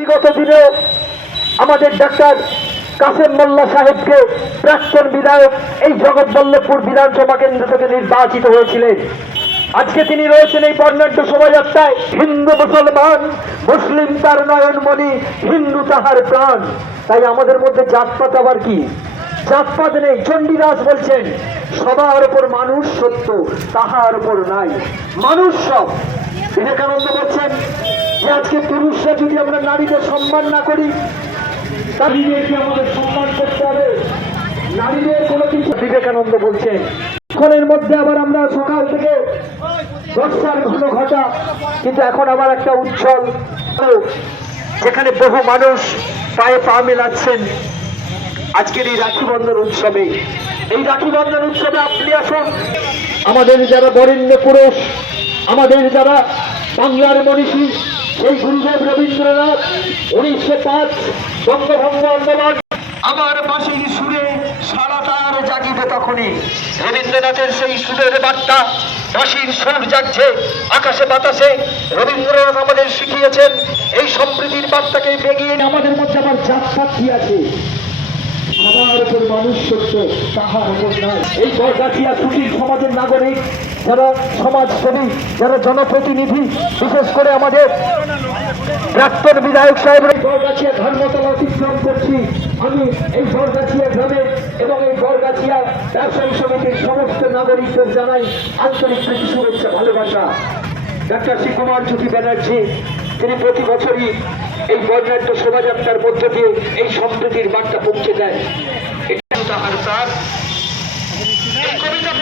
বিগত দিনে আমাদের ডাক্তার কাসেম মোল্লা সাহেবকে প্রাক্তন বিধায়ক এই জগৎবল্লভপুর বিধানসভা কেন্দ্র থেকে নির্বাচিত হয়েছিলেন। আজকে তিনি রয়েছেন এই বর্ণাঢ্য শোভাযাত্রায়। হিন্দু মুসলমান, মুসলিম তার নয়নমণি, হিন্দু তাহার প্রাণ। তাই আমাদের মধ্যে জাতপাত আবার কি? জাতপাত নেই। চণ্ডীদাস বলছেন সবার উপর মানুষ সত্য, তাহার উপর নাই মানুষ সব। বিবেকানন্দ বলছেন যে আজকে পুরুষরা যদি আমরা নারীদের সম্মান না করি, নারীদেরকে আমাদের সম্মান করতে হবে। নারীদের কোনো কিছু বিবেকানন্দ বলছেন। ক্ষণের মধ্যে আবার আমরা সকাল থেকে বর্ষার ঘন ঘটা, কিন্তু এখন আবার একটা উচ্ছল যেখানে বহু মানুষ পায়ে পা মেলাচ্ছেন আজকের এই রাখি বন্ধন উৎসবে। এই রাখি বন্ধন উৎসবে আপনি আসুন। আমাদের যারা বরেণ্য পুরুষ, আমাদের যারা বাংলার মনীষী, সেই গুরুদেব রবীন্দ্রনাথ 1905 বঙ্গভঙ্গ আন্দোলন আমার বাঁশির সুরে সারা তার জাগিবে তখনই। রবীন্দ্রনাথের সেই সুরের বার্তা বাঁশির সুর জাগছে আকাশে বাতাসে। রবীন্দ্রনাথ আমাদের শিখিয়েছেন এই সম্প্রীতির বার্তাকে বেগিয়ে আমাদের মধ্যে আবার জাতপাত কি আছে? সবার উপর মানুষ সত্য, তাহার উপর নাই। এই বরগাছিয়া ছুটির সমাজের নাগরিক, যারা সমাজসেবী, যারা জনপ্রতিনিধি, বিশেষ করে আমাদের প্রাক্তন বিধায়ক সাহেবের বরগাছিয়া ধর্মতলা অতিক্রম করছি। আমি এই বরগাছিয়া গ্রামে এবং এই বরগাছিয়া ব্যবসায়ী সমিতির সমস্ত নাগরিকদের জানাই আন্তরিক প্রীতি, শুভেচ্ছা, ভালোবাসা। ডাক্তার শ্রী কুমার জ্যোতি ব্যানার্জি তিনি প্রতি বছরই এই বর্ণাঢ্য শোভাযাত্রার মধ্য দিয়ে এই সম্প্রীতির বার্তা পৌঁছে দেন। এটা তাহার প্রাণ। এই কবিতা